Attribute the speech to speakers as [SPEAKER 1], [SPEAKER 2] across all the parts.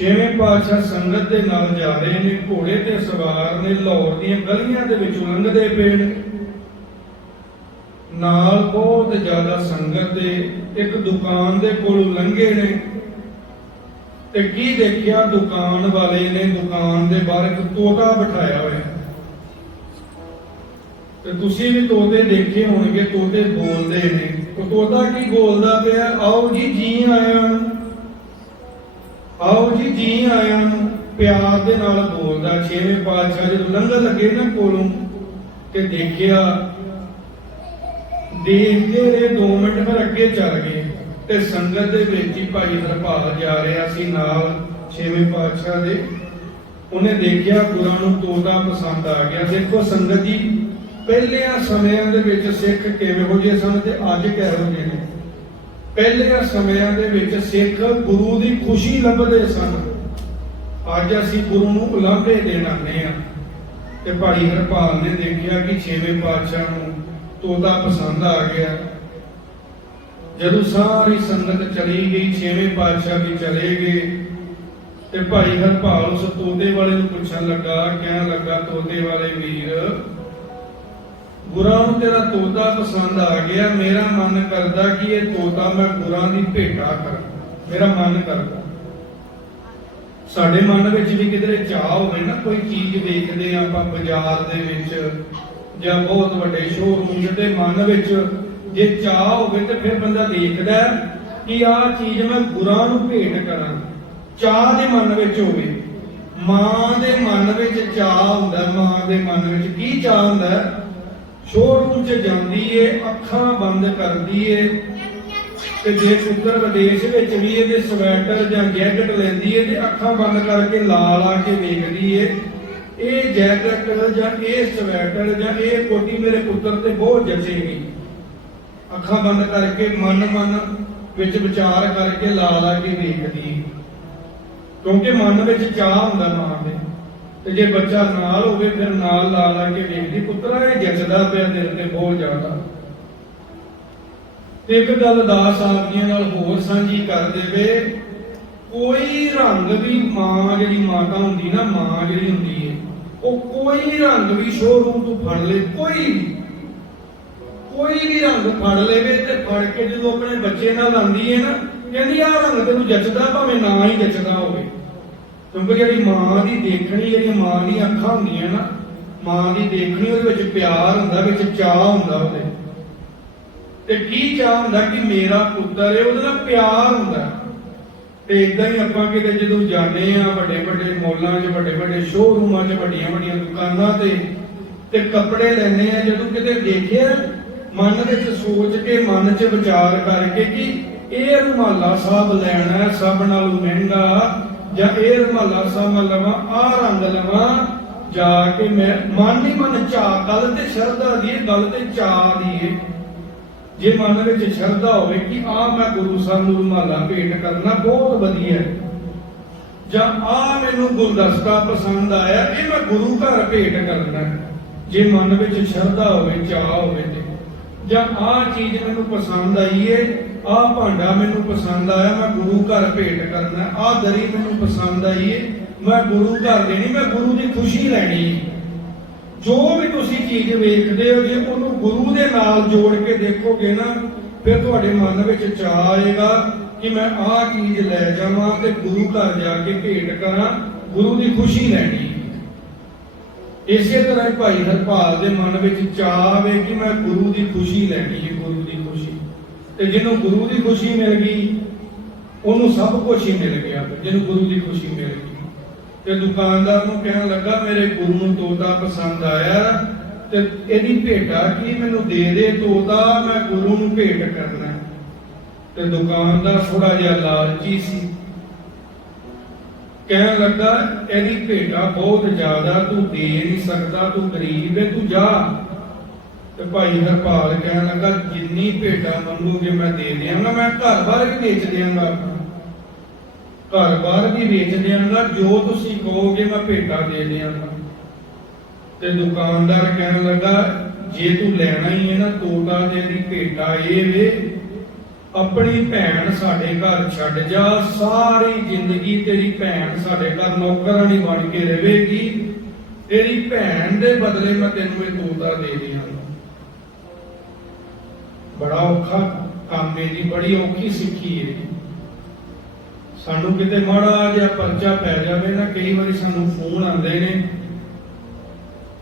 [SPEAKER 1] ਛੇਵੇਂ ਪਾਤਸ਼ਾਹ ਸੰਗਤ ਦੇ ਨਾਲ ਜਾ ਰਹੇ ਨੇ, ਘੋੜੇ ਤੇ ਸਵਾਰ ਨੇ, ਲਾਹੌਰ ਦੀਆਂ ਗਲੀਆਂ ਦੇ ਵਿੱਚੋਂ ਲੰਘਦੇ ਪਏ ਨੇ। ਨਾਲ ਬਹੁਤ ਜ਼ਿਆਦਾ ਸੰਗਤ ਦੇ ਇੱਕ ਦੁਕਾਨ ਦੇ ਕੋਲੋਂ ਲੰਘੇ ਨੇ ਤੇ ਕੀ ਦੇਖਿਆ, ਦੁਕਾਨ ਵਾਲੇ ਨੇ ਦੁਕਾਨ ਦੇ ਬਾਹਰ ਇੱਕ ਤੋਤਾ ਬਿਠਾਇਆ ਹੋਇਆ। ਤੇ ਤੁਸੀਂ ਵੀ ਤੋਤੇ ਦੇਖੇ ਹੋਣਗੇ, ਤੋਤੇ ਬੋਲਦੇ ਨੇ। ਉਹ ਤੋਤਾ ਕੀ ਬੋਲਦਾ ਪਿਆ? ਆਓ ਜੀ ਜੀ ਆਇਆ ਆਓ ਜੀ ਜੀ ਆਇਆਂ ਨੂੰ ਪਿਆਰ ਦੇ ਨਾਲ ਬੋਲਦਾ, ਛੇਵੇਂ ਪਾਤਸ਼ਾਹ ਜਦੋਂ ਲੰਘਣ ਲੱਗੇ ਨਾ ਕੋਲੋਂ ਤੇ ਦੇਖਿਆ, ਦੇਖਦੇ ਰਹੇ 2 ਮਿੰਟ ਫਿਰ ਅੱਗੇ ਚੱਲ ਗਏ ਤੇ ਸੰਗਤ ਦੇ ਵਿੱਚ ਹੀ ਭਾਈ ਹਰਪਾਲ ਜਾ ਰਿਹਾ ਸੀ ਨਾਲ ਛੇਵੇਂ ਪਾਤਸ਼ਾਹ ਦੇ। ਉਹਨੇ ਦੇਖਿਆ ਗੁਰਾਂ ਨੂੰ ਤੋਤਾ ਪਸੰਦ ਆ ਗਿਆ। ਦੇਖੋ ਸੰਗਤ ਜੀ, ਪਹਿਲਿਆਂ ਸਮਿਆਂ ਦੇ ਵਿੱਚ ਸਿੱਖ ਕਿਹੋ ਜਿਹੇ ਸਨ ਤੇ ਅੱਜ ਕਿਹੋ ਜਿਹੇ ਨੇ? ਪਹਿਲਿਆਂ ਸਮਿਆਂ ਦੇ ਵਿੱਚ ਸਿੱਖ ਗੁਰੂ ਦੀ ਖੁਸ਼ੀ ਲੱਭਦੇ ਸਨ। ਅੱਜ ਅਸੀਂ ਗੁਰੂ ਨੂੰ ਉਲਾਂਭੇ ਦੇਣ ਆਉਂਦੇ ਆ। ਤੇ ਭਾਈ ਹਰਪਾਲ ਨੇ ਦੇਖਿਆ ਕਿ ਛੇਵੇਂ ਪਾਤਸ਼ਾਹ ਨੂੰ ਤੋਤਾ ਪਸੰਦ ਆ ਗਿਆ। ਜਦੋਂ ਸਾਰੀ ਸੰਗਤ ਚਲੀ ਗਈ, ਛੇਵੇਂ ਪਾਤਸ਼ਾਹ ਵੀ ਚਲੇ ਗਏ। ਤੇ ਭਾਈ ਹਰਪਾਲ ਉਸ ਤੋਤੇ ਵਾਲੇ ਨੂੰ ਪੁੱਛਣ ਲੱਗਾ, ਕਹਿਣ ਲੱਗਾ, ਤੋਤੇ ਵਾਲੇ ਵੀਰ ਗੁਰਾਂ ਨੂੰ ਤੇਰਾ ਤੋਤਾ ਪਸੰਦ ਆ ਗਿਆ, ਮੇਰਾ ਮਨ ਕਰਦਾ ਕਿ ਇਹ ਤੋਤਾ ਮੈਂ ਗੁਰਾਂ ਦੀ ਭੇਟਾ ਕਰਾਂ। ਮੇਰਾ ਮਨ ਕਰਦਾ। ਸਾਡੇ ਮਨ ਵਿੱਚ ਵੀ ਕਿਧਰੇ ਚਾਹ ਹੋਵੇ ਨਾ, ਕੋਈ ਚੀਜ਼ ਵੇਖਦੇ ਆਪਾਂ ਬਾਜ਼ਾਰ ਦੇ ਵਿੱਚ ਜਾਂ ਬਹੁਤ ਵੱਡੇ ਸ਼ੋਰੂਮ ਦੇ ਮਨ ਵਿੱਚ। ਜੇ ਚਾਹ ਹੋਵੇ ਤੇ ਫਿਰ ਬੰਦਾ ਦੇਖਦਾ ਕਿ ਆਹ ਚੀਜ਼ ਮੈਂ ਗੁਰਾਂ ਨੂੰ ਭੇਟ ਕਰਾਂ। ਚਾਹ ਦੇ ਮਨ ਵਿੱਚ ਹੋਵੇ। ਮਾਂ ਦੇ ਮਨ ਵਿੱਚ ਚਾਹ ਹੁੰਦਾ, ਮਾਂ ਦੇ ਮਨ ਵਿੱਚ ਕੀ ਚਾਹ ਹੁੰਦਾ? ਸ਼ੋਰੂਮ 'ਚ ਜਾਂਦੀ ਏ, ਅੱਖਾਂ ਬੰਦ ਕਰਦੀ ਏ ਤੇ ਜੇ ਪੁੱਤਰ ਵਿਦੇਸ਼ ਵਿੱਚ ਵੀ ਇਹਦੇ ਸਵੈਟਰ ਜਾਂ ਜੈਕਟ ਲੈਂਦੀ ਏ, ਤੇ ਅੱਖਾਂ ਬੰਦ ਕਰਕੇ ਲਾਲ ਆ ਕੇ ਵੇਖਦੀ ਏ, ਇਹ ਜੈਕਟ ਜਾਂ ਇਹ ਸਵੈਟਰ ਜਾਂ ਇਹ ਕੋਟੀ ਮੇਰੇ ਪੁੱਤਰ ਤੇ ਬਹੁਤ ਜਚੇਗੀ ਅੱਖਾਂ ਬੰਦ ਕਰਕੇ ਮਨ ਮਨ ਵਿੱਚ ਵਿਚਾਰ ਕਰਕੇ ਲਾ ਲਾ ਕੇ ਵੇਖਦੀ ਕਿਉਂਕਿ ਮਨ ਵਿੱਚ ਚਾਹ ਹੁੰਦਾ ਮਾਂ ਦੇ। ਤੇ ਜੇ ਬੱਚਾ ਨਾਲ ਹੋਵੇ ਫਿਰ ਨਾਲ ਲਾ ਲਾ ਕੇ ਵੇਖਦੀ, ਪੁੱਤਰਾ, ਇਹ ਜੱਜਦਾ ਪਿਆ ਦਿਲ ਤੇ ਬਹੁਤ ਜ਼ਿਆਦਾ। ਤੇ ਇੱਕ ਗੱਲ ਦਾਸ ਆਪ ਜੀਆਂ ਨਾਲ ਹੋਰ ਸਾਂਝੀ ਕਰ ਦੇਵੇ, ਕੋਈ ਰੰਗ ਵੀ ਮਾਂ ਜਿਹੜੀ ਮਾਤਾ ਹੁੰਦੀ ਨਾ, ਮਾਂ ਜਿਹੜੀ ਹੁੰਦੀ ਹੈ ਉਹ ਕੋਈ ਰੰਗ ਵੀ ਸ਼ੋਰੂਮ ਤੋਂ ਫੜ ਲੇ, ਕੋਈ ਵੀ। ਕੋਈ ਵੀ ਰੰਗ ਫੜ ਲੇਵੇ ਤੇ ਫੜ ਕੇ ਜਦੋਂ ਆਪਣੇ ਬੱਚੇ ਨਾਲ ਆਂਦੀ ਹੈ ਨਾ, ਕਹਿੰਦੀ ਆਹ ਰੰਗ ਤੈਨੂੰ ਜੱਚਦਾ ਭਾਵੇਂ ਨਾ ਹੀ ਜੱਚਦਾ ਹੋਵੇ। ਕਿਉਂਕਿ ਜਿਹੜੀ ਮਾਂ ਦੀ ਦੇਖਣੀ ਜਿਹੜੀ ਮਾਂ ਦੀਆਂ ਅੱਖਾਂ ਹੁੰਦੀਆਂ ਨਾ, ਮਾਂ ਦੀ ਦੇਖਣੀ, ਉਹਦੇ ਵਿੱਚ ਪਿਆਰ ਹੁੰਦਾ, ਵਿੱਚ ਚਾਹ ਹੁੰਦਾ ਉਹਦੇ। ਤੇ ਕੀ ਚਾਹ ਹੁੰਦਾ ਕਿ ਮੇਰਾ ਪੁੱਤਰ ਹੈ ਉਹਦੇ ਨਾਲ ਪਿਆਰ ਹੁੰਦਾ। ਤੇ ਇਦਾਂ ਹੀ ਆਪਾਂ ਕਿਤੇ ਜਦੋਂ ਜਾਂਦੇ ਆ ਵੱਡੇ ਵੱਡੇ ਮੌਲਾਂ 'ਚ ਵੱਡੇ ਵੱਡੇ ਸ਼ੋਰੂਮਾਂ 'ਚ ਵੱਡੀਆਂ ਵੱਡੀਆਂ ਦੁਕਾਨਾਂ ਤੇ ਤੇ ਕੱਪੜੇ ਲੈਣੇ ਆ ਜਦੋਂ ਕਿਤੇ ਦੇਖਿਆ, ਮਨ ਵਿੱਚ ਸੋਚ ਕੇ, ਮਨ 'ਚ ਵਿਚਾਰ ਕਰਕੇ ਕਿ ਇਹ ਰੁਮਾਲਾ ਸਾਹਿਬ ਲੈਣਾ, ਸਭ ਨਾਲੋਂ ਮਹਿੰਗਾ ਜਾਂ ਇਹ ਰੁਮਾਲਾ ਸਾਹਿਬ ਲਵਾਂ, ਆਹ ਰੰਗ ਲਵਾਂ, ਜਾ ਕੇ ਮੈਂ ਮਨ ਹੀ ਮਨ ਚਾਹ ਗੱਲ ਤੇ ਸ਼ਰਧਾ ਦੀ ਗੱਲ ਤੇ ਚਾਹ ਦੀ ਜੇ ਮਨ ਵਿੱਚ ਸ਼ਰਧਾ ਹੋਵੇ ਕਿ ਆ ਮੈਂ ਗੁਰੂ ਸਾਹਿਬ ਨੂੰ ਰੁਮਾਲਾ ਭੇਟ ਕਰਨਾ ਬਹੁਤ ਵਧੀਆ ਹੈ। ਜਾਂ ਆ ਮੈਨੂੰ ਗੁਲਦਸਤਾ ਪਸੰਦ ਆਇਆ, ਇਹ ਮੈਂ ਗੁਰੂ ਘਰ ਭੇਟ ਕਰਨਾ ਜੇ ਮਨ ਵਿੱਚ ਸ਼ਰਧਾ ਹੋਵੇ ਚਾਹ ਹੋਵੇ ਤੇ। ਜਾਂ ਆ ਚੀਜ਼ ਮੈਨੂੰ ਪਸੰਦ ਆਈ ਏ ਆਹ ਭਾਂਡਾ ਮੈਨੂੰ ਪਸੰਦ ਆਇਆ, ਮੈਂ ਗੁਰੂ ਘਰ ਭੇਟ ਕਰਨਾ। ਆ ਦਰੀ ਮੈਨੂੰ ਪਸੰਦ ਆਈ ਏ। ਮੈਂ ਗੁਰੂ ਘਰ ਦੇਣੀ, ਮੈਂ ਗੁਰੂ ਦੀ ਖੁਸ਼ੀ ਲੈਣੀ। ਜੋ ਵੀ ਤੁਸੀਂ ਚੀਜ਼ ਵੇਖਦੇ ਹੋ ਜੇ, ਉਹਨੂੰ ਗੁਰੂ ਦੇ ਨਾਲ ਜੋੜ ਕੇ ਦੇਖੋਗੇ ਨਾ, ਫਿਰ ਤੁਹਾਡੇ ਮਨ ਵਿੱਚ ਚਾਹ ਆਏਗਾ ਕਿ ਮੈਂ ਆਹ ਚੀਜ਼ ਲੈ ਜਾਵਾਂ ਤੇ ਗੁਰੂ ਘਰ ਜਾ ਕੇ ਭੇਟ ਕਰਾਂ, ਗੁਰੂ ਦੀ ਖੁਸ਼ੀ ਲੈਣੀ। ਇਸੇ ਤਰ੍ਹਾਂ ਭਾਈ ਹਰਪਾਲ ਦੇ ਮਨ ਵਿੱਚ ਚਾਹ ਆਵੇ ਕਿ ਮੈਂ ਗੁਰੂ ਦੀ ਖੁਸ਼ੀ ਲੈਣੀ ਹੈ, ਗੁਰੂ ਦੀ ਤੇ ਜਿਹਨੂੰ ਗੁਰੂ ਦੀ ਖੁਸ਼ੀ ਮਿਲ ਗਈ, ਉਹਨੂੰ ਸਭ ਕੁਝ ਹੀ ਮਿਲ ਗਿਆ, ਜਿਹਨੂੰ ਗੁਰੂ ਦੀ ਖੁਸ਼ੀ ਮਿਲ ਗਈ। ਤੇ ਦੁਕਾਨਦਾਰ ਨੂੰ ਕਹਿਣ ਲੱਗਾ, ਮੇਰੇ ਗੁਰੂ ਨੂੰ ਤੋਤਾ ਪਸੰਦ ਆਇਆ ਤੇ ਇਹਦੀ ਭੇਟਾ ਕੀ ਮੈਨੂੰ ਦੇ ਦੇ ਤੋਤਾ, ਮੈਂ ਗੁਰੂ ਨੂੰ ਭੇਟ ਕਰਨਾ ਤੇ ਦੁਕਾਨਦਾਰ ਥੋੜਾ ਜਿਹਾ ਲਾਲਚੀ ਸੀ। ਕਹਿਣ ਲੱਗਾ, ਇਹਦੀ ਭੇਟਾ ਬਹੁਤ ਜ਼ਿਆਦਾ, ਤੂੰ ਦੇ ਨਹੀਂ ਸਕਦਾ, ਤੂੰ ਗਰੀਬ ਹੈ, ਤੂੰ ਜਾ। ਤੇ ਭਾਈ ਹਰਪਾਲ ਕਹਿਣ ਲੱਗਾ, ਜਿੰਨੀ ਭੇਟਾ ਮੰਗੋਗੇ ਮੈਂ ਦੇ ਦਿਆਂਗਾ, ਮੈਂ ਘਰ-ਬਾਰ ਵੀ ਵੇਚ ਦਿਆਂਗਾ। ਘਰ-ਬਾਰ ਵੀ ਵੇਚ ਦਿਆਂਗਾ, ਜੋ ਤੁਸੀਂ ਕਹੋਗੇ ਮੈਂ ਭੇਟਾ ਦੇ ਦਿਆਂਗਾ। ਤੇ ਦੁਕਾਨਦਾਰ ਕਹਿਣ ਲੱਗਾ, ਜੇ ਤੂੰ ਲੈਣਾ ਹੀ ਹੈ ਨਾ, ਤੋਤਾ ਤੇ ਦੀ ਭੇਟਾ ਇਹ ਵੇ, ਆਪਣੀ ਭੈਣ ਸਾਡੇ ਘਰ ਛੱਡ ਜਾ, ਸਾਰੀ ਜ਼ਿੰਦਗੀ ਤੇਰੀ ਭੈਣ ਸਾਡੇ ਘਰ ਨੌਕਰਾਨੀ ਬਣ ਕੇ ਰਹੇਗੀ ਤੇਰੀ ਭੈਣ ਦੇ ਬਦਲੇ ਮੈਂ ਤੈਨੂੰ ਇਹ ਤੋਤਾ ਦੇ ਦਿਆਂਗਾ। ਬੜਾ ਔਖਾ ਕੰਮ ਹੈ ਜੀ, ਬੜੀ ਔਖੀ ਸਿੱਖੀ ਹੈ ਜੀ। ਸਾਨੂੰ ਕਿਤੇ ਮਾੜਾ ਜਿਹਾ ਪਰਚਾ ਪੈ ਜਾਵੇ ਨਾ, ਕਈ ਵਾਰੀ ਸਾਨੂੰ ਫੋਨ ਆਉਂਦੇ ਨੇ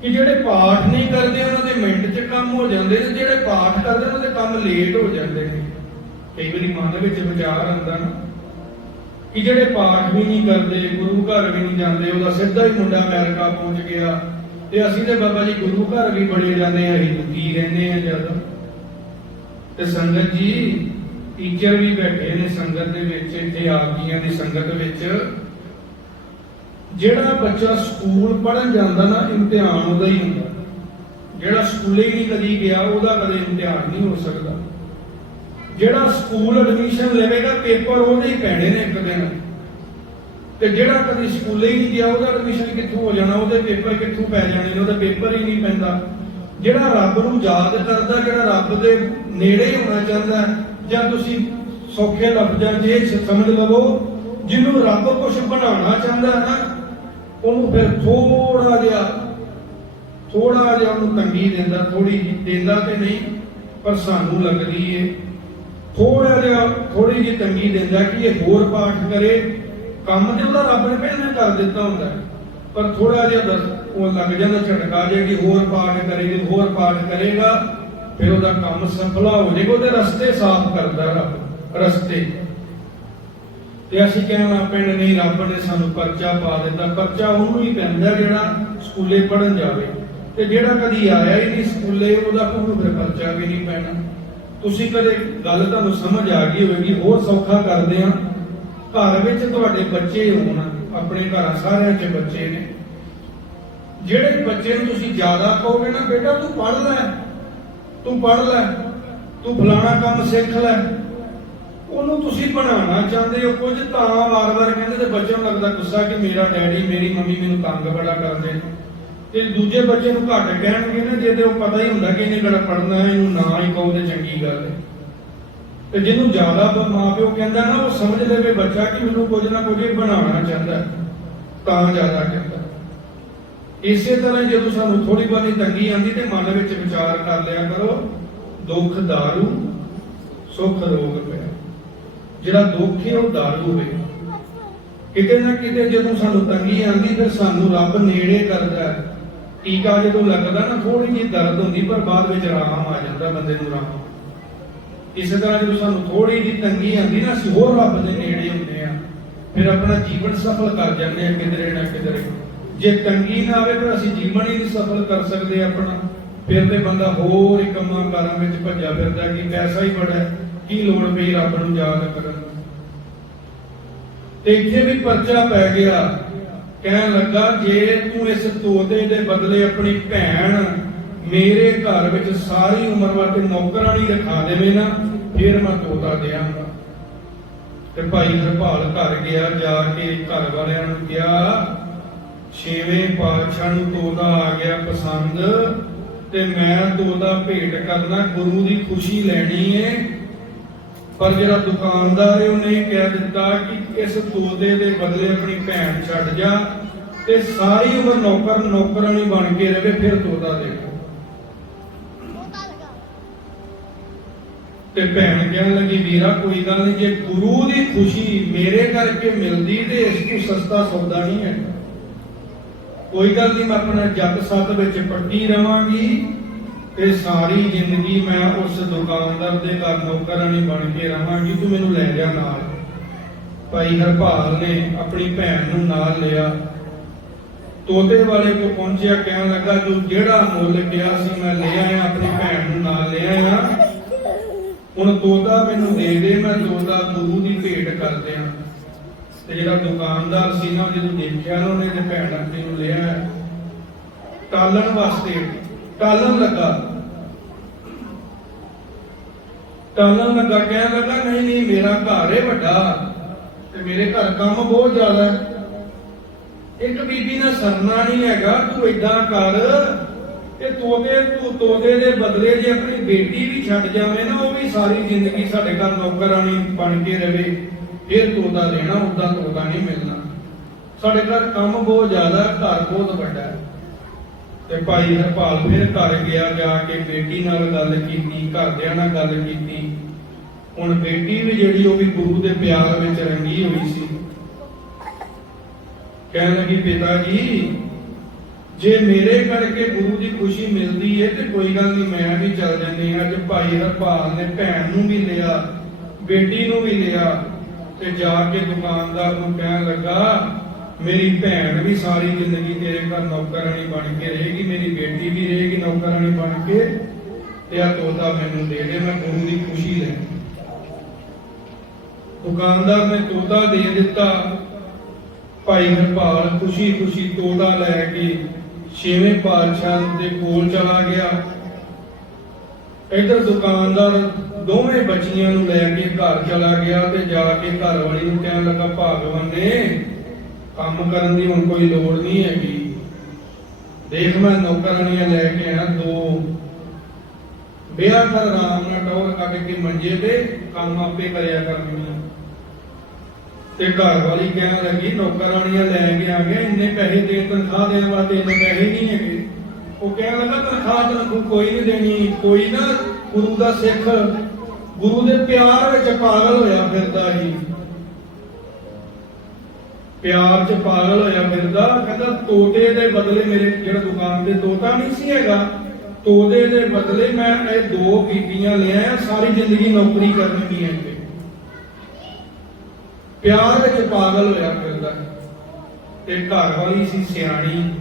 [SPEAKER 1] ਕਿ ਜਿਹੜੇ ਪਾਠ ਨਹੀਂ ਕਰਦੇ, ਉਹਨਾਂ ਦੇ ਮਿੰਟ 'ਚ ਕੰਮ ਹੋ ਜਾਂਦੇ ਨੇ, ਜਿਹੜੇ ਪਾਠ ਕਰਦੇ ਉਹਨਾਂ ਦੇ ਕੰਮ ਲੇਟ ਹੋ ਜਾਂਦੇ ਨੇ। ਕਈ ਵਾਰੀ ਮਨ ਵਿੱਚ ਵਿਚਾਰ ਆਉਂਦਾ ਨਾ ਕਿ ਜਿਹੜੇ ਪਾਠ ਵੀ ਨਹੀਂ ਕਰਦੇ, ਗੁਰੂ ਘਰ ਵੀ ਨਹੀਂ ਜਾਂਦੇ, ਉਹਦਾ ਸਿੱਧਾ ਹੀ ਮੁੰਡਾ ਅਮਰੀਕਾ ਪਹੁੰਚ ਗਿਆ ਤੇ ਅਸੀਂ ਤੇ ਬਾਬਾ ਜੀ ਗੁਰੂ ਘਰ ਵੀ ਬੜੇ ਜਾਂਦੇ ਆ ਅਸੀਂ ਦੁਖੀ ਰਹਿੰਦੇ ਆ ਜਦੋਂ ਤੇ ਸੰਗਤ ਜੀ ਟੀਚਰ ਵੀ ਬੈਠੇ ਨੇ ਸੰਗਤ ਦੇ ਵਿੱਚ, ਇੱਥੇ ਆਪ ਦੀ ਸੰਗਤ ਵਿੱਚ। ਜਿਹੜਾ ਬੱਚਾ ਸਕੂਲ ਪੜਨ ਜਾਂਦਾ ਨਾ, ਇਮਤਿਹਾਨ ਉਹਦਾ ਹੀ ਹੁੰਦਾ। ਜਿਹੜਾ ਸਕੂਲੇ ਹੀ ਨਹੀਂ ਕਦੀ ਗਿਆ, ਉਹਦਾ ਕਦੇ ਇਮਤਿਹਾਨ ਨਹੀਂ ਹੋ ਸਕਦਾ। ਜਿਹੜਾ ਸਕੂਲ ਐਡਮਿਸ਼ਨ ਲਵੇਗਾ ਪੇਪਰ ਉਹਦੇ ਹੀ ਪੈਣੇ ਨੇ ਇੱਕ ਦਿਨ। ਤੇ ਜਿਹੜਾ ਕਦੀ ਸਕੂਲੇ ਹੀ ਨਹੀਂ ਗਿਆ, ਉਹਦਾ ਐਡਮਿਸ਼ਨ ਕਿੱਥੋਂ ਹੋ ਜਾਣਾ? ਉਹਦੇ ਪੇਪਰ ਕਿੱਥੋਂ ਪੈ ਜਾਣੇ ਨੇ? ਉਹਦਾ ਪੇਪਰ ਹੀ ਨਹੀਂ ਪੈਂਦਾ। ਜਿਹੜਾ ਰੱਬ ਨੂੰ ਯਾਦ ਕਰਦਾ, ਜਿਹੜਾ ਰੱਬ ਦੇ ਨੇੜੇ ਹੋਣਾ ਚਾਹੁੰਦਾ ਜਾਂ ਤੁਸੀਂ ਸੌਖੇ ਲਫ਼ਜ਼ਾਂ 'ਚ ਇਹ ਸਮਝ ਲਵੋ, ਜਿਹਨੂੰ ਰੱਬ ਕੁਝ ਬਣਾਉਣਾ ਚਾਹੁੰਦਾ ਹੈ ਨਾ, ਉਹਨੂੰ ਫਿਰ ਥੋੜਾ ਜਿਹਾ ਥੋੜਾ ਜਿਹਾ ਉਹਨੂੰ ਤੰਗੀ ਦਿੰਦਾ ਥੋੜੀ ਜਿਹੀ ਦਿੰਦਾ ਤੇ ਨਹੀਂ, ਪਰ ਸਾਨੂੰ ਲੱਗਦੀ ਏ। ਥੋੜਾ ਜਿਹਾ ਥੋੜੀ ਜਿਹੀ ਤੰਗੀ ਦਿੰਦਾ ਕਿ ਇਹ ਹੋਰ ਪਾਠ ਕਰੇ। ਕੰਮ ਤੇ ਉਹਦਾ ਰੱਬ ਨੇ ਪਹਿਲਾਂ ਕਰ ਦਿੱਤਾ ਹੁੰਦਾ ਪਰ ਥੋੜਾ ਜਿਹਾ ਦੱਸ ਉਹ ਲੱਗ ਜਾਂਦਾ ਝਟਕਾ ਜੇ ਕਿ ਹੋਰ ਪਾਠ ਕਰੇਗੀ, ਹੋਰ ਪਾਠ ਕਰੇਗਾ, ਫਿਰ ਉਹਦਾ ਕੰਮ ਸਫਲਾ ਹੋ ਜਾਏਗਾ, ਉਹਦੇ ਰਸਤੇ ਸਾਫ਼ ਕਰਦਾ ਰੱਬ, ਰਸਤੇ। ਤੇ ਅਸੀਂ ਕਹਿਣਾ, ਪਿੰਡ ਨਹੀਂ, ਰੱਬ ਨੇ ਸਾਨੂੰ ਪਰਚਾ ਪਾ ਦਿੱਤਾ। ਪਰਚਾ ਉਹਨੂੰ ਹੀ ਪੈਂਦਾ ਜਿਹੜਾ ਸਕੂਲੇ ਪੜਨ ਜਾਵੇ। ਤੇ ਜਿਹੜਾ ਕਦੀ ਆਇਆ ਹੀ ਨਹੀਂ ਸਕੂਲੇ, ਉਹਦਾ ਕੋਈ ਫਿਰ ਪਰਚਾ ਵੀ ਨਹੀਂ ਪੈਣਾ। ਤੁਸੀਂ ਕਦੇ ਗੱਲ ਤੁਹਾਨੂੰ ਸਮਝ ਆ ਗਈ ਹੋਵੇਗੀ, ਹੋਰ ਸੌਖਾ ਕਰਦੇ ਆ ਘਰ ਵਿੱਚ ਤੁਹਾਡੇ ਬੱਚੇ ਹੋਣ, ਆਪਣੇ ਘਰਾਂ ਸਾਰਿਆਂ 'ਚ ਬੱਚੇ ਨੇ। ਜਿਹੜੇ ਬੱਚੇ ਨੂੰ ਤੁਸੀਂ ਜ਼ਿਆਦਾ ਕਹੋਗੇ ਨਾ, ਬੇਟਾ, ਤੂੰ ਪੜ੍ਹ ਲੈ, ਤੂੰ ਪੜ੍ਹ ਲੈ, ਤੂੰ ਫਲਾਣਾ ਕੰਮ ਸਿੱਖ ਲੈ। ਉਹਨੂੰ ਤੁਸੀਂ ਬਣਾਉਣਾ ਚਾਹੁੰਦੇ ਹੋ ਕੁਝ ਤਾਂ ਵਾਰ-ਵਾਰ ਕਹਿੰਦੇ ਤੇ ਬੱਚਿਆਂ ਨੂੰ ਲੱਗਦਾ ਗੁੱਸਾ ਕਿ ਮੇਰਾ ਡੈਡੀ, ਮੇਰੀ ਮੰਮੀ ਮੈਨੂੰ ਤੰਗ ਬੜਾ ਕਰਦੇ ਨੇ। ਤੇ ਦੂਜੇ ਬੱਚੇ ਨੂੰ ਘੱਟ ਕਹਿਣਗੇ ਨਾ, ਜੇ ਤੇ ਉਹ ਪਤਾ ਹੀ ਹੁੰਦਾ ਕਿ ਇਹਨੇ ਕਿਹੜਾ ਪੜਨਾ ਹੈ, ਇਹਨੂੰ ਨਾ ਹੀ ਕਹੋ ਤੇ ਚੰਗੀ ਗੱਲ ਹੈ। ਤੇ ਜਿਹਨੂੰ ਜ਼ਿਆਦਾ ਬ- ਮਾਂ ਪਿਓ ਕਹਿੰਦਾ ਨਾ, ਉਹ ਸਮਝ ਲਵੇ ਬੱਚਾ ਕਿ ਮੈਨੂੰ ਕੁਝ ਨਾ ਕੁਝ ਬਣਾਉਣਾ ਚਾਹੁੰਦਾ ਤਾਂ ਜ਼ਿਆਦਾ ਕਹਿੰਦਾ। ਇਸੇ ਤਰ੍ਹਾਂ ਜਦੋਂ ਸਾਨੂੰ ਥੋੜੀ ਬਹੁਤੀ ਤੰਗੀ ਆਂਦੀ ਤੇ ਮਨ ਵਿੱਚ ਵਿਚਾਰ ਕਰ ਲਿਆ ਕਰੋ, ਦੁੱਖ ਦਾਰੂ, ਸੁੱਖ ਰੋਗ ਪਿਆ। ਜਿਹੜਾ ਦੁੱਖ ਹੈ ਉਹ ਦਾਰੂ ਹੈ। ਕਿਤੇ ਨਾ ਕਿਤੇ ਜਦੋਂ ਸਾਨੂੰ ਤੰਗੀ ਆਂਦੀ ਫਿਰ ਸਾਨੂੰ ਰੱਬ ਨੇੜੇ ਕਰਦਾ ਹੈ। ਟੀਕਾ ਜਦੋਂ ਲੱਗਦਾ ਨਾ ਥੋੜੀ ਜਿਹੀ ਦਰਦ ਹੁੰਦੀ, ਪਰ ਬਾਅਦ ਵਿੱਚ ਆਰਾਮ ਆ ਜਾਂਦਾ ਬੰਦੇ ਨੂੰ ਆਰਾਮ ਇਸੇ ਤਰ੍ਹਾਂ ਜਦੋਂ ਸਾਨੂੰ ਥੋੜੀ ਜਿਹੀ ਤੰਗੀ ਆਂਦੀ ਨਾ, ਅਸੀਂ ਹੋਰ ਰੱਬ ਦੇ ਨੇੜੇ ਹੁੰਦੇ ਆ ਫਿਰ ਆਪਣਾ ਜੀਵਨ ਸਫਲ ਕਰ ਜਾਂਦੇ ਆ ਕਿਧਰੇ ਨਾ ਕਿਧਰੇ। ਜੇ ਤੰਗੀ ਨਾ ਆਵੇ ਤਾਂ ਅਸੀਂ ਜੀਵਨ ਹੀ ਨਹੀਂ ਸਫਲ ਕਰ ਸਕਦੇ ਆਪਣਾ। ਫਿਰ ਤੇ ਬੰਦਾ ਹੋਰ ਹੀ ਕੰਮਾਂ ਕਾਰਾਂ ਵਿੱਚ ਭੱਜਾ ਫਿਰਦਾ ਕਿ ਪੈਸਾ ਹੀ ਬੜਾ ਕੀ ਲੋੜ ਪਈ ਰੱਬ ਨੂੰ ਯਾਦ ਕਰਨ ਤੇ ਇੱਥੇ ਵੀ ਪਰਚਾ ਪੈ ਗਿਆ। ਕਹਿਣ ਲੱਗਾ, ਜੇ ਤੂੰ ਇਸ ਤੋਤੇ ਦੇ ਬਦਲੇ ਆਪਣੀ ਭੈਣ ਮੇਰੇ ਘਰ ਵਿੱਚ ਸਾਰੀ ਉਮਰ ਵਾਸਤੇ ਨੌਕਰਾਨੀ ਰਖਾ ਦੇਵੇਂ ਨਾ, ਫਿਰ ਮੈਂ ਤੋਤਾ ਦੇਵਾਂਗਾ ਤੇ ਭਾਈ ਹਰਪਾਲ ਘਰ ਗਿਆ, ਜਾ ਕੇ ਘਰ ਵਾਲਿਆਂ ਨੂੰ ਕਿਹਾ ਛੇਵੇਂ ਪਾਤਸ਼ਾਹ ਨੂੰ ਤੋਤਾ ਆ ਗਿਆ ਪਸੰਦ ਤੇ ਮੈਂ ਤੋਤਾ ਭੇਟ ਕਰਨਾ, ਗੁਰੂ ਦੀ ਖੁਸ਼ੀ ਲੈਣੀ ਏ। ਪਰ ਜਿਹੜਾ ਦੁਕਾਨਦਾਰ ਹੈ ਉਹਨੇ ਕਹਿ ਦਿੱਤਾ ਕਿ ਇਸ ਤੋਤੇ ਦੇ ਬਦਲੇ ਆਪਣੀ ਭੈਣ ਛੱਡ ਜਾ ਤੇ ਸਾਰੀ ਉਮਰ ਨੌਕਰ ਨੌਕਰਾਨੀ ਬਣ ਕੇ ਰਹੇ ਫਿਰ ਤੋਤਾ ਦੇ ਤੇ ਭੈਣ ਕਹਿਣ ਲੱਗੀ, ਵੀਰਾ, ਕੋਈ ਗੱਲ ਨਹੀਂ ਜੇ ਗੁਰੂ ਦੀ ਖੁਸ਼ੀ ਮੇਰੇ ਕਰਕੇ ਮਿਲਦੀ ਤੇ ਇਸ ਤੋਂ ਸਸਤਾ ਸੌਦਾ ਨਹੀਂ ਹੈ ਕੋਈ ਗੱਲ ਨਹੀਂ, ਮੈਂ ਆਪਣਾ ਜੱਟ ਸੱਤ ਵਿੱਚ ਪੱਟੀ ਰਵਾਂਗੀ ਤੇ ਸਾਰੀ ਜ਼ਿੰਦਗੀ ਮੈਂ ਉਸ ਦੁਕਾਨਦਾਰ ਦੇ ਘਰ ਨੌਕਰਾਨੀ ਬਣ ਕੇ ਰਵਾਂਗੀ, ਤੂੰ ਮੈਨੂੰ ਲੈ ਜਾ ਨਾਲ। ਭਾਈ ਹਰਪਾਲ ਨੇ ਆਪਣੀ ਭੈਣ ਨੂੰ ਨਾਲ ਲਿਆ। ਤੋਤੇ ਵਾਲੇ ਕੋ ਪਹੁੰਚਿਆ, ਕਹਿਣ ਲੱਗਾ ਜੋ ਜਿਹੜਾ ਮੁੱਲ ਕਿਹਾ ਸੀ ਮੈਂ ਲੈ ਆਇਆ, ਆਪਣੀ ਭੈਣ ਨੂੰ ਨਾਲ ਲੈ ਆਇਆ। ਹੁਣ ਤੋਤਾ ਮੈਨੂੰ ਦੇ ਦੇ, ਮੈਂ ਤੋਤਾ ਗੁਰੂ ਦੀ ਭੇਟ ਕਰ ਦਿਆਂ। ਤੇ ਜਿਹੜਾ ਦੁਕਾਨਦਾਰ ਸੀ ਨਾ ਜਦੋਂ ਦੇਖਿਆ ਨਾ ਉਹਨੇ ਤੇ ਭੈਣ ਆਪਣੀ ਨੂੰ ਲਿਆ। ਟਾਲਣ ਵਾਸਤੇ, ਟਾਲਣ ਲੱਗਾ। ਟਾਲਣ ਲੱਗਾ, ਕਹਿਣ ਲੱਗਾ, ਨਹੀਂ ਨਹੀਂ, ਮੇਰਾ ਘਰ ਹੈ ਵੱਡਾ ਤੇ ਮੇਰੇ ਘਰ ਕੰਮ ਬਹੁਤ ਜ਼ਿਆਦਾ ਹੈ। ਇੱਕ ਬੀਬੀ ਨਾਲ ਸਰਨਾ ਨਹੀਂ ਹੈਗਾ, ਤੂੰ ਏਦਾਂ ਕਰ ਇਹ ਤੋਤੇ, ਤੂੰ ਤੋਤੇ ਦੇ ਬਦਲੇ ਜੇ ਆਪਣੀ ਬੇਟੀ ਵੀ ਛੱਡ ਜਾਵੇ ਨਾ, ਉਹ ਵੀ ਸਾਰੀ ਜ਼ਿੰਦਗੀ ਸਾਡੇ ਘਰ ਨੌਕਰਾਨੀ ਬਣ ਕੇ ਰਹੇ ਫਿਰ ਤੋਤਾ ਦੇਣਾ ਉਦਾਂ ਤੋਤਾ ਨਹੀਂ ਮਿਲਣਾ। ਸਾਡੇ ਘਰ ਕੰਮ ਬਹੁਤ ਜ਼ਿਆਦਾ, ਘਰ ਬਹੁਤ ਵੱਡਾ ਤੇ ਭਾਈ ਹਰਪਾਲ ਫਿਰ ਘਰ ਗਿਆ, ਜਾ ਕੇ ਬੇਟੀ ਨਾਲ ਗੱਲ ਕੀਤੀ, ਘਰਦਿਆਂ ਨਾਲ ਗੱਲ ਕੀਤੀ। ਹੁਣ ਬੇਟੀ ਵੀ ਜਿਹੜੀ ਉਹ ਵੀ ਗੁਰੂ ਦੇ ਪਿਆਰ ਵਿੱਚ ਰੰਗੀ ਹੋਈ ਸੀ। ਕਹਿਣ ਲੱਗੀ, ਪਿਤਾ ਜੀ, ਜੇ ਮੇਰੇ ਕਰਕੇ ਗੁਰੂ ਦੀ ਖੁਸ਼ੀ ਮਿਲਦੀ ਹੈ ਤੇ ਕੋਈ ਗੱਲ ਨਹੀਂ, ਮੈਂ ਵੀ ਚੱਲ ਜਾਂਦੀ ਹਾਂ। ਅੱਜ ਭਾਈ ਹਰਪਾਲ ਨੇ ਭੈਣ ਨੂੰ ਵੀ ਲਿਆ, ਬੇਟੀ ਨੂੰ ਵੀ ਲਿਆ। ਤੇ ਜਾ ਕੇ ਦੁਕਾਨਦਾਰ ਨੂੰ ਕਹਿਣ ਲੱਗਾ, ਮੇਰੀ ਭੈਣ ਵੀ ਸਾਰੀ ਜ਼ਿੰਦਗੀ ਤੇਰੇ ਘਰ ਨੌਕਰਾਨੀ ਬਣ ਕੇ ਰਹੇਗੀ, ਮੇਰੀ ਬੇਟੀ ਵੀ ਰਹੇਗੀ ਨੌਕਰਾਨੀ ਬਣ ਕੇ, ਤੇ ਆ ਤੋਤਾ ਮੈਨੂੰ ਦੇ ਦੇ, ਮੈਂ ਗੁਰੂ ਦੀ ਖੁਸ਼ੀ ਲੈ ਦੁਕਾਨਦਾਰ ਨੇ ਤੋਤਾ ਦੇ ਦਿੱਤਾ। ਭਾਈ ਹਰਪਾਲ ਖੁਸ਼ੀ ਖੁਸ਼ੀ ਤੋਤਾ ਲੈ ਕੇ ਛੇਵੇਂ ਪਾਤਸ਼ਾਹ ਦੇ ਕੋਲ ਚਲਾ ਗਿਆ। ਇਧਰ ਦੁਕਾਨਦਾਰ ਦੋਵੇਂ ਬੱਚੀਆਂ ਨੂੰ ਲੈ ਕੇ ਘਰ ਚਲਾ ਗਿਆ ਤੇ ਜਾ ਕੇ ਘਰ ਵਾਲੀ ਨੂੰ ਕਹਿਣ ਲੱਗਾ, ਭਾਗਵਾਨ ਨੇ ਕੰਮ ਕਰਨ ਦੀ ਹੁਣ ਕੋਈ ਲੋੜ ਨਹੀਂ ਹੈਗੀ। ਦੇਖ ਮੈਂ ਨੌਕਰਾਨੀਆਂ ਲੈ ਕੇ ਆਇਆ ਦੋ। ਵਿਆਹ ਕਰ ਆਰਾਮ ਨਾਲ ਟੌਰ ਕੱਢ ਕੇ ਮੰਜੇ ਤੇ ਕੰਮ ਆਪੇ ਕਰਿਆ ਕਰਨੀਆਂ। ਤੇ ਘਰ ਵਾਲੀ ਕਹਿਣ ਲੱਗੀ, ਨੌਕਰਾਣੀਆਂ ਲੈ ਕੇ ਆ ਗਏ, ਇੰਨੇ ਪੈਸੇ ਦੇ ਤਨਖਾਹ ਦੇਣ ਵਾਸਤੇ ਇੰਨੇ ਪੈਸੇ ਨਹੀਂ ਹੈਗੇ। ਉਹ ਕਹਿਣ ਲੱਗਾ, ਤਨਖਾਹ ਤਨਖੂ ਕੋਈ ਨਹੀਂ ਦੇਣੀ, ਕੋਈ ਨਾ ਗੁਰੂ ਦਾ ਸਿੱਖ, ਗੁਰੂ ਦੇ ਪਿਆਰ ਵਿੱਚ ਪਾਗਲ ਹੋਇਆ ਫਿਰਦਾ ਸੀ। ਪਿਆਰ 'ਚ ਪਾਗਲ ਹੋਇਆ ਫਿਰਦਾ, ਕਹਿੰਦਾ, ਤੋਤੇ ਦੇ ਬਦਲੇ ਮੇਰੇ ਜਿਹੜਾ ਦੁਕਾਨ ਤੇ ਤੋਤਾ ਨਹੀਂ ਸੀ ਹੈਗਾ, ਤੋਤੇ ਦੇ ਬਦਲੇ ਮੈਂ ਇਹ ਦੋ ਬੀਬੀਆਂ ਲਿਆ ਸਾਰੀ ਜ਼ਿੰਦਗੀ ਨੌਕਰੀ ਕਰਨਗੀਆਂ ਇੱਥੇ। ਪਿਆਰ ਵਿੱਚ ਪਾਗਲ ਹੋਇਆ ਫਿਰਦਾ। ਤੇ ਘਰ ਵਾਲੀ ਸੀ ਸਿਆਣੀ।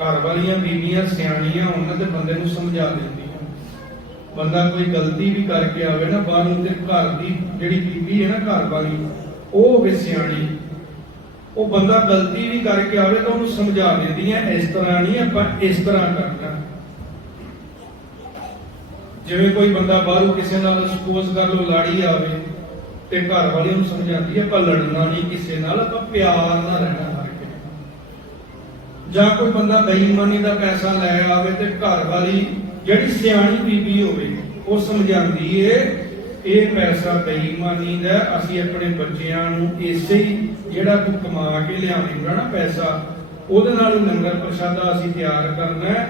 [SPEAKER 1] ਘਰ ਵਾਲੀਆਂ ਬੀਬੀਆਂ, ਸਿਆਣੀਆਂ, ਉਹਨਾਂ ਤੇ ਬੰਦੇ ਨੂੰ ਸਮਝਾ ਦਿੰਦੀਆਂ। ਬੰਦਾ ਕੋਈ ਗਲਤੀ ਵੀ ਕਰਕੇ ਆਵੇ ਨਾ, ਬਾਹਰੋਂ ਤੇ ਘਰ ਦੀ ਜਿਹੜੀ ਬੀਬੀ ਹੈ ਨਾ ਘਰ ਵਾਲੀ, ਉਹ ਹੋਵੇ ਸਿਆਣੀ। ਉਹ ਬੰਦਾ ਗਲਤੀ ਵੀ ਕਰਕੇ ਆਵੇ ਤਾਂ ਉਹਨੂੰ ਸਮਝਾ ਦਿੰਦੀਆਂ, ਇਸ ਤਰ੍ਹਾਂ ਨਹੀਂ ਆਪਾਂ ਇਸ ਤਰ੍ਹਾਂ ਕਰਨਾ। ਜਿਵੇਂ ਕੋਈ ਬੰਦਾ ਬਾਹਰੋਂ ਕਿਸੇ ਨਾਲ ਸਪੋਜ਼ ਕਰ ਲੋ ਲਾੜੀ ਆਵੇ ਤੇ ਘਰ ਵਾਲੇ ਨੂੰ ਸਮਝਾਉਂਦੀ ਹੈ, ਆਪਾਂ ਲੜਨਾ ਨਹੀਂ ਕਿਸੇ ਨਾਲ, ਆਪਾਂ ਪਿਆਰ ਨਾਲ ਰਹਿਣਾ। ਜਾਂ ਕੋਈ ਬੰਦਾ ਬੇਈਮਾਨੀ ਦਾ ਪੈਸਾ ਲੈ ਆਵੇ ਤੇ ਘਰ ਵਾਲੀ ਜਿਹੜੀ ਸਿਆਣੀ ਬੀਬੀ ਹੋਵੇ, ਉਹ ਸਮਝਾਉਂਦੀ ਏ, ਇਹ ਪੈਸਾ ਬੇਈਮਾਨੀ ਦਾ ਅਸੀਂ ਆਪਣੇ ਬੱਚਿਆਂ ਨੂੰ ਇਸੇ ਹੀ ਜਿਹੜਾ ਤੂੰ ਕਮਾ ਕੇ ਲਿਆਵੇਂਗਾ ਨਾ ਪੈਸਾ, ਉਹਦੇ ਨਾਲ ਹੀ ਲੰਗਰ ਪ੍ਰਸ਼ਾਦਾ ਅਸੀਂ ਤਿਆਰ ਕਰਨਾ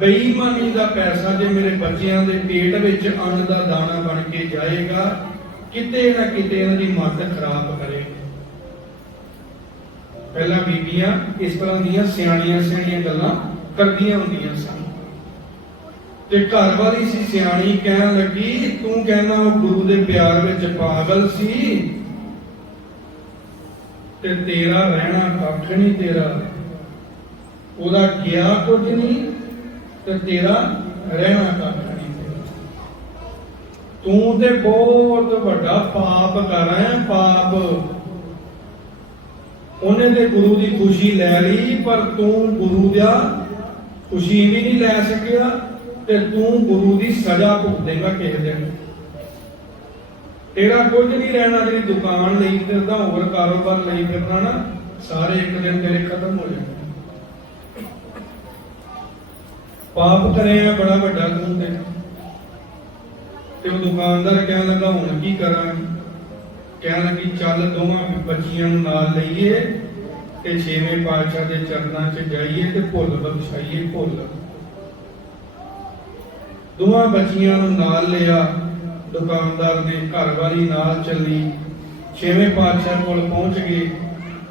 [SPEAKER 1] ਬੇਈਮਾਨੀ ਦਾ ਪੈਸਾ ਜੇ ਮੇਰੇ ਬੱਚਿਆਂ ਦੇ ਪੇਟ ਵਿੱਚ ਅੰਨ ਦਾ ਦਾਣਾ ਬਣ ਕੇ ਜਾਏਗਾ, ਕਿਤੇ ਨਾ ਕਿਤੇ ਇਹਨਾਂ ਦੀ ਮੱਤ ਖਰਾਬ ਕਰੇ ਪਹਿਲਾਂ ਬੀਬੀਆਂ ਇਸ ਤਰ੍ਹਾਂ ਦੀਆਂ ਸਿਆਣੀਆਂ ਸਿਆਣੀਆਂ ਗੱਲਾਂ ਕਰਦੀਆਂ ਹੁੰਦੀਆਂ ਸਨ। ਤੇ ਘਰ ਵਾਲੀ ਸੀ ਸਿਆਣੀ, ਕਹਿਣ ਲੱਗੀ, ਤੂੰ ਕਹਿੰਦਾ ਉਹ ਗੁਰੂ ਦੇ ਪਿਆਰ ਵਿੱਚ ਪਾਗਲ ਸੀ ਤੇ ਤੇਰਾ ਰਹਿਣਾ ਕੱਖ ਨਹੀਂ ਤੇਰਾ। ਉਹਦਾ ਗਿਆ ਕੁਝ ਨਹੀਂ ਤੇ ਤੇਰਾ ਰਹਿਣਾ ਕੱਖ ਨਹੀਂ ਤੇਰਾ। ਤੂੰ ਤੇ ਬਹੁਤ ਵੱਡਾ ਪਾਪ ਕਰ ਰਿਹਾ ਪਾਪ ਉਹਨੇ ਤੇ ਗੁਰੂ ਦੀ ਖੁਸ਼ੀ ਲੈ ਲਈ, ਪਰ ਤੂੰ ਗੁਰੂ ਦਾ ਖੁਸ਼ੀ ਵੀ ਨਹੀਂ ਲੈ ਸਕਿਆ ਤੇ ਤੂੰ ਗੁਰੂ ਦੀ ਸਜ਼ਾ ਭੁਗਤੇਗਾ ਕਿਸੇ ਦਿਨ। ਤੇਰਾ ਕੁਝ ਨਹੀਂ ਰਹਿਣਾ, ਜਿਹੜੀ ਦੁਕਾਨ ਲਈ ਫਿਰਦਾ, ਹੋਰ ਕਾਰੋਬਾਰ ਲਈ ਫਿਰਨਾ ਨਾ, ਸਾਰੇ ਇੱਕ ਦਿਨ ਤੇਰੇ ਖਤਮ ਹੋ ਜਾਣਗੇ। ਪਾਪ ਕਰਿਆ ਬੜਾ ਵੱਡਾ ਤੂੰ ਤੇ। ਤੇ ਉਹ ਦੁਕਾਨਦਾਰ ਕਹਿਣ ਲੱਗਾ, ਹੁਣ ਕੀ ਕਰਾਂ ਕਹਿਣ ਲੱਗੀ ਚੱਲ ਦੋਵਾਂ ਬੱਚੀਆਂ ਨੂੰ ਨਾਲ ਲਈਏ ਤੇ ਛੇਵੇਂ ਪਾਤਸ਼ਾਹ ਦੇ ਚਰਨਾਂ 'ਚ ਜਾਈਏ ਤੇ ਭੁੱਲ ਬਖਸ਼ਾਈਏ, ਭੁੱਲ। ਦੋਵਾਂ ਬੱਚੀਆਂ ਨੂੰ ਨਾਲ ਲਿਆ, ਦੁਕਾਨਦਾਰ ਨੇ ਘਰ ਨਾਲ ਚੱਲੀ, ਛੇਵੇਂ ਪਾਤਸ਼ਾਹ ਕੋਲ ਪਹੁੰਚ ਗਏ।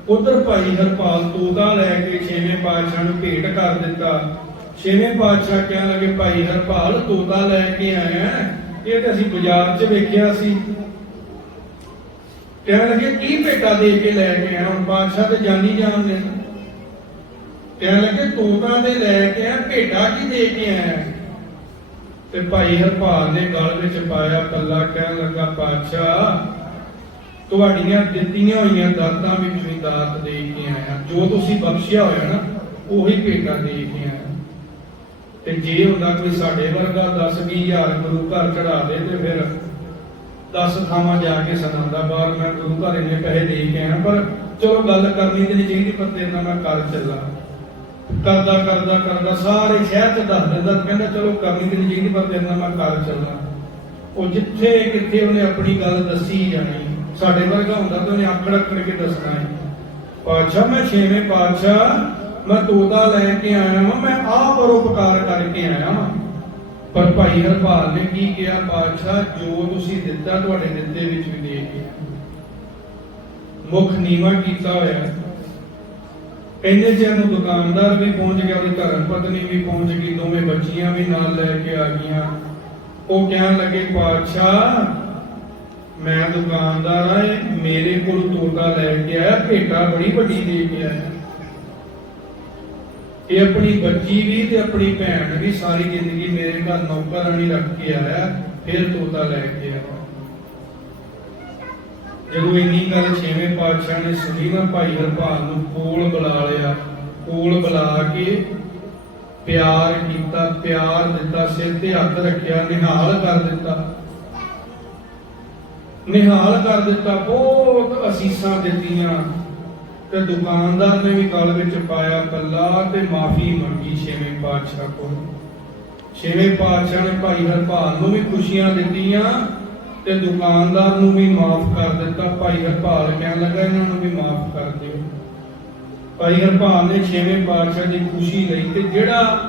[SPEAKER 1] ਉਧਰ ਭਾਈ ਹਰਪਾਲ ਤੋਤਾ ਲੈ ਕੇ ਛੇਵੇਂ ਪਾਤਸ਼ਾਹ ਨੂੰ ਭੇਟ ਕਰ ਦਿੱਤਾ। ਛੇਵੇਂ ਪਾਤਸ਼ਾਹ ਕਹਿਣ ਲੱਗੇ, ਭਾਈ ਹਰਪਾਲ, ਤੋਤਾ ਲੈ ਕੇ ਆਇਆ ਇਹ ਤਾਂ ਅਸੀਂ ਬਾਜ਼ਾਰ 'ਚ ਵੇਖਿਆ ਸੀ। ਕਹਿਣ ਲੱਗੇ, ਕੀ ਭੇਟਾ ਦੇ ਕੇ ਲੈ ਕੇ ਆਇਆ? ਹੁਣ ਬਾਦਸ਼ਾਹ ਤੇ ਜਾਨੀ ਜਾਣ ਨੇ। ਕਹਿਣ ਲੱਗੇ, ਤੋਤਾ ਦੇ ਲੈ ਕੇ ਆ ਭੇਟਾ ਕੀ ਦੇ ਕੇ ਆਇਆ? ਤੇ ਭਾਈ ਹਰਪਾਲ ਨੇ ਗਲ ਵਿੱਚ ਪਾਇਆ ਪੱਲਾ, ਕਹਿਣ ਲੱਗਾ, ਬਾਦਸ਼ਾਹ, ਤੁਹਾਡੀਆਂ ਦਿੱਤੀਆਂ ਹੋਈਆਂ ਦਾਤਾਂ ਵਿੱਚੋਂ ਹੀ ਦਾਤ ਦੇ ਕੇ ਆਇਆ। ਜੋ ਤੁਸੀਂ ਬਖਸ਼ਿਆ ਹੋਇਆ ਨਾ, ਉਹੀ ਭੇਟਾ ਦੇ ਕੇ ਆਇਆ। ਤੇ ਜੇ ਹੁੰਦਾ ਕੋਈ ਸਾਡੇ ਵਰਗਾ 10 20000 ਗੁਰੂ ਘਰ ਚੜਾ ਦੇ ਤੇ ਫਿਰ 10 ਥਾਵਾਂ ਜਾ ਕੇ ਸੁਣਾਉਂਦਾ ਬਾਹਰ ਮੈਂ ਗੁਰੂ ਘਰ ਇੰਨੇ ਪੈਸੇ ਦੇ ਕੇ ਆਇਆ, ਪਰ ਚਲੋ ਗੱਲ ਕਰਨੀ ਤੇ ਨਹੀਂ ਚਾਹੀਦੀ, ਪਰ ਤੇਰੇ ਨਾਲ ਮੈਂ ਕਰ ਚੱਲਾਂ। ਕਰਦਾ ਕਰਦਾ ਕਰਦਾ, ਸਾਰੇ ਸ਼ਹਿਰ ਚ ਦੱਸ ਦਿੰਦਾ, ਕਹਿੰਦਾ ਚਲੋ ਕਰਨੀ ਤੇ ਨਹੀਂ ਚਾਹੀਦੀ, ਪਰ ਤੇਰੇ ਨਾਲ ਮੈਂ ਕਰ ਚੱਲਣਾ ਉਹ ਜਿੱਥੇ ਕਿੱਥੇ ਉਹਨੇ ਆਪਣੀ ਗੱਲ ਦੱਸੀ ਜਾਣੀ ਸਾਡੇ ਵਰਗਾ ਹੁੰਦਾ ਤਾਂ ਉਹਨੇ ਆਕੜ ਆਕੜ ਕੇ ਦੱਸਣਾ ਹੈ। ਪਾਤਸ਼ਾਹ, ਮੈਂ ਛੇਵੇਂ ਪਾਤਸ਼ਾਹ, ਮੈਂ ਤੋਤਾ ਲੈ ਕੇ ਆਇਆ ਹਾਂ ਮੈਂ ਆਹ ਪਰੋਪਕਾਰ ਕਰਕੇ ਆਇਆ ਹਾਂ ਪਰ ਭਾਈ ਹਰਪਾਲ ਨੇ ਕੀ ਕਿਹਾ? ਪਾਤਸ਼ਾਹ ਜੋ ਤੁਸੀਂ ਦਿੱਤਾ ਤੁਹਾਡੇ ਦਿੱਤੇ ਵਿੱਚ ਵੀ ਦੇ ਗਿਆ ਮੁਖ ਨੀਵਾ ਕੀਤਾ ਹੋਇਆ। ਹੈ। ਕਹਿੰਦੇ ਨੂੰ ਦੁਕਾਨਦਾਰ ਵੀ ਪਹੁੰਚ ਗਿਆ ਉਹਦੀ ਧਰਮ ਪਤਨੀ ਵੀ ਪਹੁੰਚ ਗਈ, ਦੋਵੇਂ ਬੱਚੀਆਂ ਵੀ ਨਾਲ ਲੈ ਕੇ ਆ ਗਈਆਂ। ਉਹ ਕਹਿਣ ਲੱਗੇ ਪਾਤਸ਼ਾਹ ਮੈਂ ਦੁਕਾਨਦਾਰ ਆ ਮੇਰੇ ਕੋਲ ਤੋਤਾ ਲੈ ਕੇ ਆਇਆ, ਭੇਟਾ ਬੜੀ ਵੱਡੀ ਦੇ ਕੇ ਆਇਆ। ਇਹ ਆਪਣੀ ਬੱਚੀ ਵੀ ਤੇ ਆਪਣੀ ਭੈਣ ਵੀ ਸਾਰੀ ਜ਼ਿੰਦਗੀ ਮੇਰੇ ਘਰ ਨੌਕਰਾਨੀ ਰੱਖ ਕੇ ਆਇਆ, ਫਿਰ ਤੋਤਾ ਲੈ ਕੇ ਆਇਆ। ਜਦੋਂ ਇੰਨੀ ਗੱਲ ਛੇਵੇਂ ਪਾਤਸ਼ਾਹ ਨੇ ਸੁਣੀ ਨਾ ਭਾਈ ਹਰਪਾਲ ਨੂੰ ਕੋਲ ਬੁਲਾ ਲਿਆ, ਕੋਲ ਬੁਲਾ ਕੇ ਪਿਆਰ ਕੀਤਾ, ਪਿਆਰ ਦਿੱਤਾ, ਸਿਰ ਤੇ ਹੱਥ ਰੱਖਿਆ, ਨਿਹਾਲ ਕਰ ਦਿੱਤਾ। ਨਿਹਾਲ ਕਰ ਦਿੱਤਾ, ਬਹੁਤ ਅਸੀਸਾਂ ਦਿੱਤੀਆਂ। ਤੇ ਦੁਕਾਨਦਾਰ ਨੇ ਵੀ ਗਲ ਵਿੱਚ ਪਾਇਆ ਪੱਲਾ ਤੇ ਮਾਫੀ ਮੰਗੀ ਛੇਵੇਂ ਪਾਤਸ਼ਾਹ ਕੋਲ। ਛੇਵੇਂ ਪਾਤਸ਼ਾਹ ਨੇ ਭਾਈ ਹਰਪਾਲ ਨੂੰ ਵੀ ਖੁਸ਼ੀਆਂ ਦਿੱਤੀਆਂ ਤੇ ਦੁਕਾਨਦਾਰ ਨੂੰ ਵੀ ਮਾਫ ਕਰ ਦਿੱਤਾ। ਭਾਈ ਹਰਪਾਲ ਕਹਿਣ ਲੱਗਾ ਇਹਨਾਂ ਨੂੰ ਵੀ ਮਾਫ ਕਰ ਦਿਓ। ਭਾਈ ਹਰਪਾਲ ਨੇ ਛੇਵੇਂ ਪਾਤਸ਼ਾਹ ਦੀ ਖੁਸ਼ੀ ਲਈ ਤੇ ਜਿਹੜਾ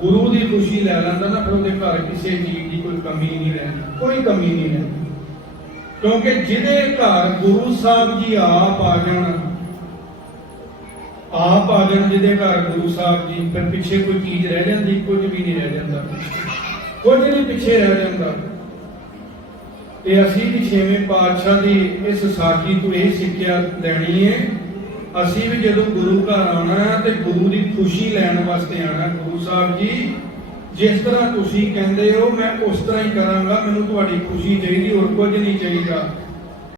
[SPEAKER 1] ਗੁਰੂ ਦੀ ਖੁਸ਼ੀ ਲੈ ਲੈਂਦਾ ਨਾ, ਫਿਰ ਉਹਦੇ ਘਰ ਕਿਸੇ ਚੀਜ਼ ਦੀ ਕੋਈ ਕਮੀ ਨਹੀਂ ਰਹਿੰਦੀ, ਕੋਈ ਕਮੀ ਨਹੀਂ ਰਹਿੰਦੀ। ਕਿਉਂਕਿ ਜਿਹਦੇ ਘਰ ਗੁਰੂ ਸਾਹਿਬ ਜੀ ਆਪ ਆ ਜਾਣ ਆਪ ਆ ਜਾਣ ਜਿਹਦੇ ਘਰ ਗੁਰੂ ਸਾਹਿਬ ਜੀ, ਫਿਰ ਪਿੱਛੇ ਕੋਈ ਚੀਜ਼ ਰਹਿ ਜਾਂਦੀ, ਕੁਝ ਵੀ ਨਹੀਂ ਰਹਿ ਜਾਂਦਾ। ਕੁਝ ਨਹੀਂ ਪਿੱਛੇ ਰਹਿ ਜਾਂਦਾ। ਤੇ ਅਸੀਂ ਵੀ ਛੇਵੇਂ ਪਾਤਸ਼ਾਹ ਦੀ ਇਸ ਸਾਖੀ ਤੋਂ ਇਹ ਸਿੱਖਿਆ ਲੈਣੀ ਹੈ। ਅਸੀਂ ਵੀ ਜਦੋਂ ਗੁਰੂ ਘਰ ਆਉਣਾ ਤੇ ਗੁਰੂ ਦੀ ਖੁਸ਼ੀ ਲੈਣ ਵਾਸਤੇ ਆਣਾ ਗੁਰੂ ਸਾਹਿਬ ਜੀ, ਜਿਸ ਤਰ੍ਹਾਂ ਤੁਸੀਂ ਕਹਿੰਦੇ ਹੋ, ਮੈਂ ਉਸ ਤਰ੍ਹਾਂ ਹੀ ਕਰਾਂਗਾ, ਮੈਨੂੰ ਤੁਹਾਡੀ ਖੁਸ਼ੀ ਚਾਹੀਦੀ, ਹੋਰ ਕੁਝ ਨਹੀਂ ਚਾਹੀਦਾ।